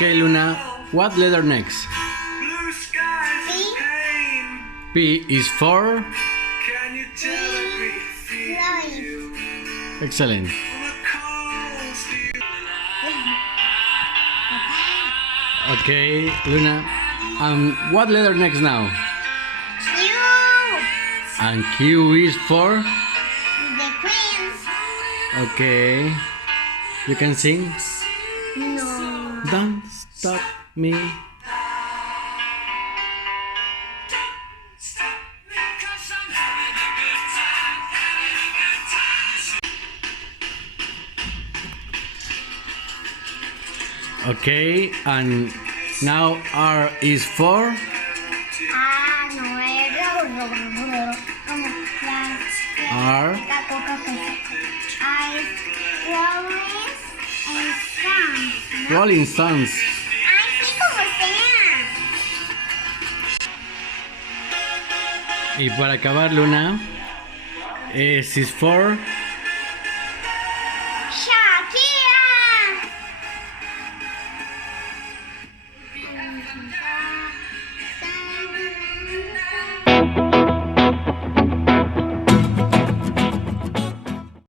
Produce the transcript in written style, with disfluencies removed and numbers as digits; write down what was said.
Okay, Luna, what letter next? P. P is for? Floyd. Excellent. Okay, Luna, what letter next now? Q. And Q is for? The Queen. Okay. You can sing? No. Don't stop me. Okay, and now R is for? Ah, no, R. La coca I Rolling Stones. Ay, sí, como sea. Y para acabar, Luna, S is for?